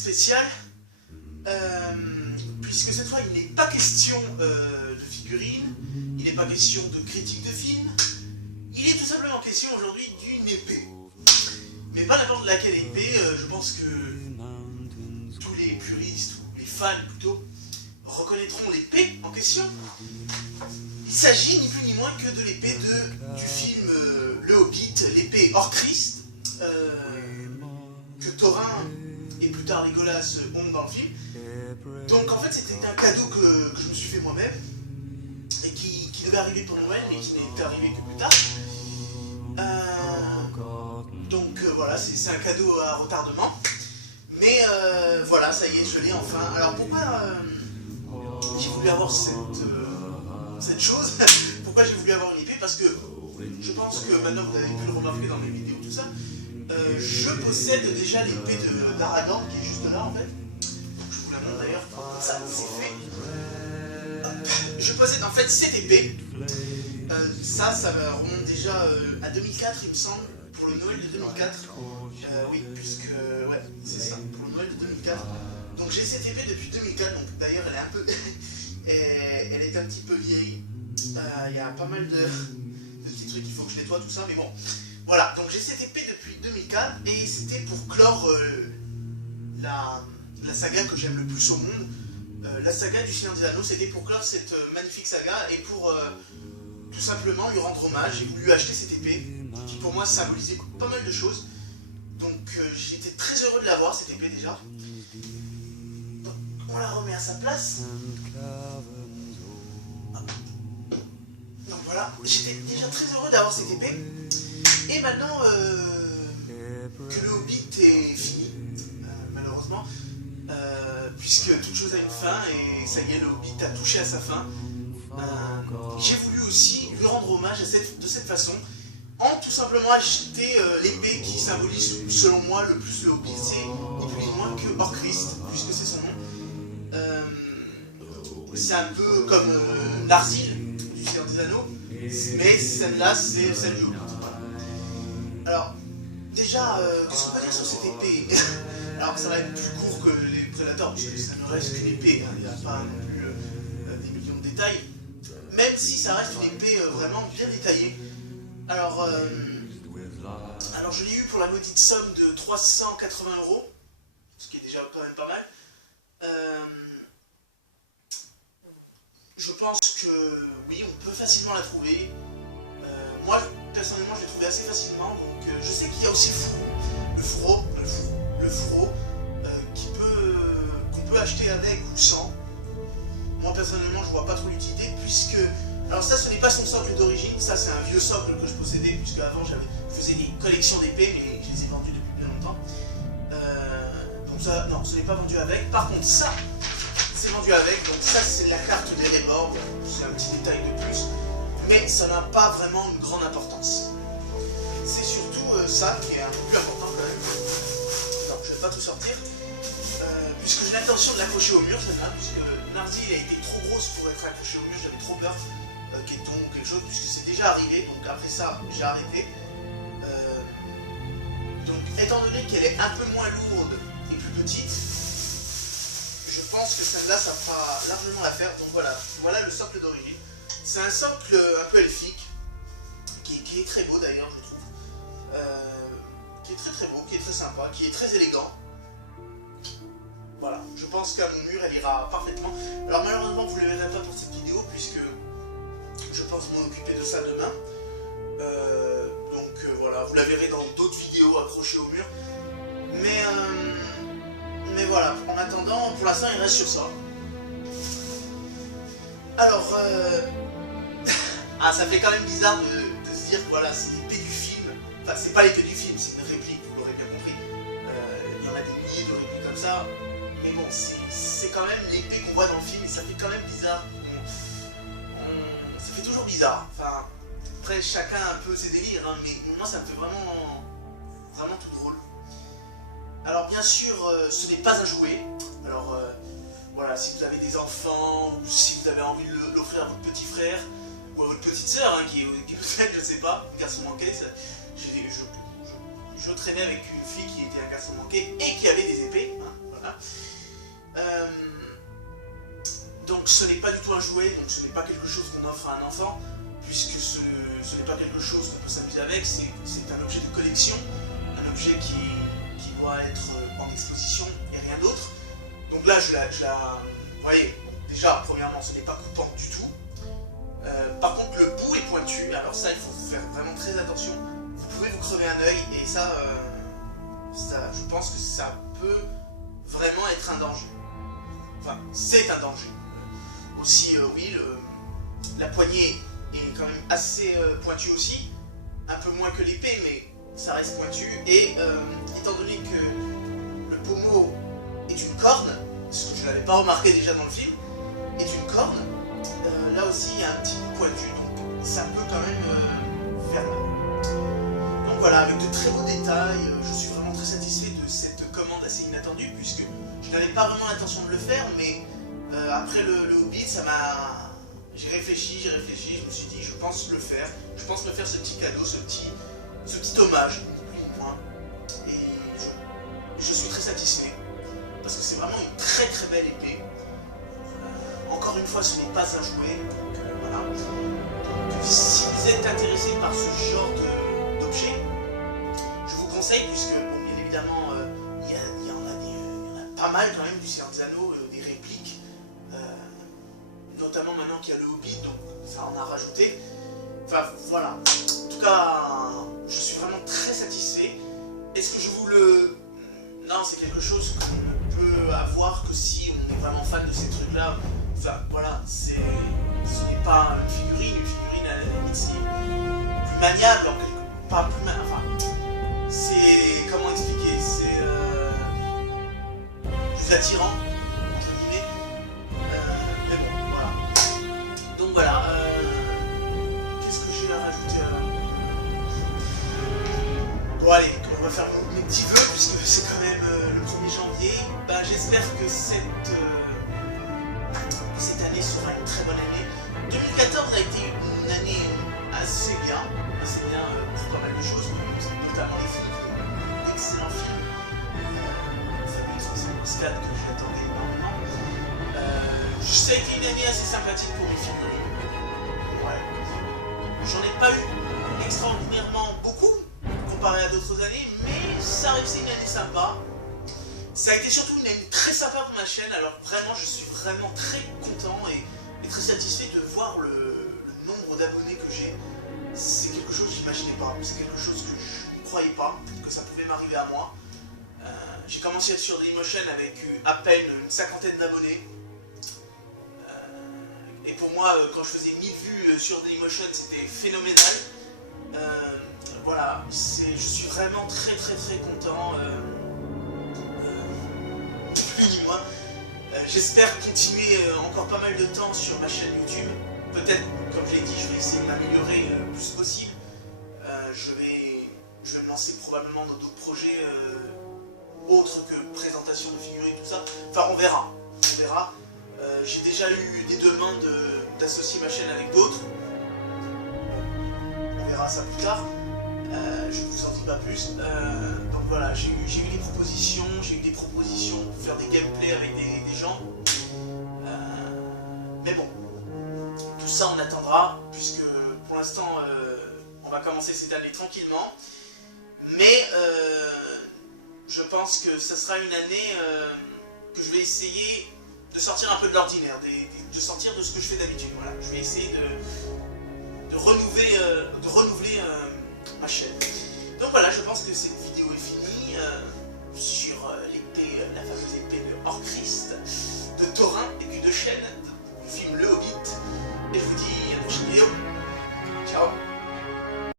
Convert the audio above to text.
spécial, puisque cette fois il n'est pas question de figurines, il n'est pas question de critique de film, il est tout simplement question aujourd'hui d'une épée. Mais pas n'importe laquelle épée, je pense que tous les puristes, ou les fans plutôt, reconnaîtront l'épée en question. Il s'agit ni plus ni moins que de l'épée du film Le Hobbit, l'épée Orcrist, que Thorin et plus tard Legolas ont dans le film. Donc en fait c'était un cadeau que je me suis fait moi-même, et qui devait arriver pour Noël, mais qui n'est arrivé que plus tard. Donc voilà, c'est un cadeau à retardement. Mais voilà, ça y est, je l'ai enfin. Alors pourquoi j'ai voulu avoir cette chose? Pourquoi j'ai voulu avoir une épée? Parce que je pense que maintenant vous avez pu le remarquer dans mes vidéos, tout ça. Je possède déjà l'épée d'Aragorn qui est juste là en fait. Je vous la montre d'ailleurs. Ça, c'est fait. Hop. Je possède en fait cette épée. Ça remonte déjà à 2004, il me semble, pour le Noël de 2004. Oui, puisque. Ouais, c'est ça, pour le Noël de 2004. Donc j'ai cette épée depuis 2004, donc d'ailleurs elle est un peu. Elle est un petit peu vieille. Il y a pas mal de petits trucs, il faut que je nettoie tout ça, mais bon. Voilà, donc j'ai cette épée depuis 2004 et c'était pour clore la saga que j'aime le plus au monde. La saga du Seigneur des Anneaux, c'était pour clore cette magnifique saga et pour tout simplement lui rendre hommage. J'ai voulu acheter cette épée qui pour moi symbolisait pas mal de choses. Donc j'étais très heureux de l'avoir, cette épée déjà. Donc, on la remet à sa place. Donc voilà, j'étais déjà très heureux d'avoir cette épée. Et maintenant que le Hobbit est fini, malheureusement, puisque toute chose a une fin et ça y est, le Hobbit a touché à sa fin, j'ai voulu aussi lui rendre hommage de cette façon, en tout simplement acheter l'épée qui symbolise selon moi le plus le Hobbit, c'est ni plus ni moins que Orcrist, puisque c'est son nom. C'est un peu comme Narsil du Seigneur des Anneaux, mais celle-là c'est celle du Hobbit. Alors, déjà, qu'est-ce qu'on peut dire sur cette épée? Alors, ça va être plus court que les prédateurs, parce que ça ne reste qu'une épée, hein, il n'y a pas non plus des millions de détails, même si ça reste une épée vraiment bien détaillée. Alors je l'ai eu pour la maudite somme de 380 €, ce qui est déjà quand même pas mal. Je pense que oui, on peut facilement la trouver. Moi, personnellement, je l'ai trouvé assez facilement. Donc, je sais qu'il y a aussi le fourreau qu'on peut acheter avec ou sans. Moi, personnellement, je vois pas trop l'utilité puisque. Alors, ça, ce n'est pas son socle d'origine. Ça, c'est un vieux socle que je possédais puisque avant, je faisais des collections d'épées, mais je les ai vendues depuis bien longtemps. Donc, ça, non, ce n'est pas vendu avec. Par contre, ça, c'est vendu avec. Donc, ça, c'est de la carte d'Erebor. C'est un petit détail de plus. Mais ça n'a pas vraiment une grande importance. C'est surtout ça qui est un peu plus important quand même. Non, je ne vais pas tout sortir. Puisque j'ai l'intention de l'accrocher au mur, celle-là, puisque Narsil a été trop grosse pour être accrochée au mur, j'avais trop peur qu'elle tombe ou quelque chose, puisque c'est déjà arrivé, donc après ça, j'ai arrêté. Donc, étant donné qu'elle est un peu moins lourde et plus petite, je pense que celle-là, ça fera largement l'affaire. Donc voilà le socle d'origine. C'est un socle un peu elfique, qui est très beau d'ailleurs, je trouve. Qui est très très beau, qui est très sympa, qui est très élégant. Voilà, je pense qu'à mon mur, elle ira parfaitement. Alors malheureusement, vous ne le verrez pas pour cette vidéo, puisque je pense m'en occuper de ça demain. Donc voilà, vous la verrez dans d'autres vidéos accrochées au mur. Mais voilà, en attendant, pour l'instant, il reste sur ça. Alors, ça fait quand même bizarre de se dire que voilà, c'est l'épée du film. Enfin, c'est pas l'épée du film, c'est une réplique, vous l'aurez bien compris. Il y en a des milliers de répliques comme ça. Mais bon, c'est quand même l'épée qu'on voit dans le film et ça fait quand même bizarre. Ça fait toujours bizarre. Enfin, après, chacun a un peu ses délires, hein, mais moi, ça me fait vraiment tout drôle. Alors, bien sûr, ce n'est pas un jouet. Alors, voilà, si vous avez des enfants, ou si vous avez envie de l'offrir à votre petit frère, ou à votre petite sœur, hein, qui est peut-être, je sais pas, un garçon manqué, je traînais avec une fille qui était un garçon manqué et qui avait des épées. Hein, voilà. Donc ce n'est pas du tout un jouet, donc ce n'est pas quelque chose qu'on offre à un enfant, puisque ce n'est pas quelque chose qu'on peut s'amuser avec, c'est un objet de collection, un objet qui doit être en exposition et rien d'autre. Donc là, vous voyez, déjà, premièrement, ce n'est pas coupant du tout. Par contre, le bout est pointu, alors ça, il faut faire vraiment très attention. Vous pouvez vous crever un œil, et ça, je pense que ça peut vraiment être un danger. Enfin, c'est un danger. Aussi, oui, la poignée est quand même assez pointue aussi, un peu moins que l'épée, mais ça reste pointu. Et étant donné que le pommeau est une corne, ce que je n'avais pas remarqué déjà dans le film, est une corne, là aussi il y a un petit bout pointu, donc ça peut quand même faire mal. Donc voilà, avec de très beaux détails, je suis vraiment très satisfait de cette commande assez inattendue, puisque je n'avais pas vraiment l'intention de le faire, mais après le Hobbit, j'ai réfléchi, je me suis dit, je pense le faire ce petit cadeau, ce petit hommage, plus ou moins, et je suis très satisfait, parce que c'est vraiment une très très belle épée. Encore une fois, ce n'est pas un jouet, donc voilà. Donc, si vous êtes intéressé par ce genre d'objet, je vous conseille, puisque bon, bien évidemment, il y en a pas mal quand même du Seigneur des Anneaux, des répliques, notamment maintenant qu'il y a le Hobbit, donc ça en a rajouté. Enfin voilà, en tout cas, je suis vraiment très satisfait. Est-ce que je vous le... Non, c'est quelque chose qu'on ne peut avoir que si on est vraiment fan de ces trucs-là. Enfin voilà, ce n'est pas une figurine à la limite, c'est plus maniable en quelque pas plus maniable, enfin, c'est, comment expliquer, c'est plus attirant, entre guillemets, mais bon, voilà. Donc voilà, qu'est-ce que j'ai à rajouter Bon allez, on va faire mes petits vœux, puisque c'est quand même le 1er janvier. Ben, j'espère que cette année sera une très bonne année. 2014 a été une année assez bien pour pas mal de choses, notamment les films, d'excellents films. Famille 74 que j'attendais énormément. Ça a été une année assez sympathique pour mes figurines. Ouais. J'en ai pas eu extraordinairement beaucoup comparé à d'autres années, mais ça restait une année sympa. Ça a été surtout une année très sympa pour ma chaîne, alors vraiment je suis vraiment très content et très satisfait de voir le nombre d'abonnés que j'ai. C'est quelque chose que j'imaginais pas, c'est quelque chose que je ne croyais pas, que ça pouvait m'arriver à moi. J'ai commencé sur Dailymotion avec à peine une 50aine d'abonnés. Et pour moi, quand je faisais 1000 vues sur Dailymotion, c'était phénoménal. Voilà, je suis vraiment très content. Ni moi. J'espère continuer encore pas mal de temps sur ma chaîne YouTube. Peut-être, comme je l'ai dit, je vais essayer de m'améliorer le plus possible. Je vais me lancer probablement dans d'autres projets autres que présentation de figurines, tout ça. Enfin, on verra. J'ai déjà eu des demandes d'associer ma chaîne avec d'autres. On verra ça plus tard. Je ne vous en dis pas plus. Donc voilà, j'ai eu des propositions, pour faire des gameplays avec des gens. Mais bon, tout ça on attendra, puisque pour l'instant on va commencer cette année tranquillement. Mais je pense que ce sera une année que je vais essayer de sortir un peu de l'ordinaire, de sortir de ce que je fais d'habitude. Voilà, je vais essayer de renouveler ma chaîne. Donc voilà, je pense que cette vidéo est finie.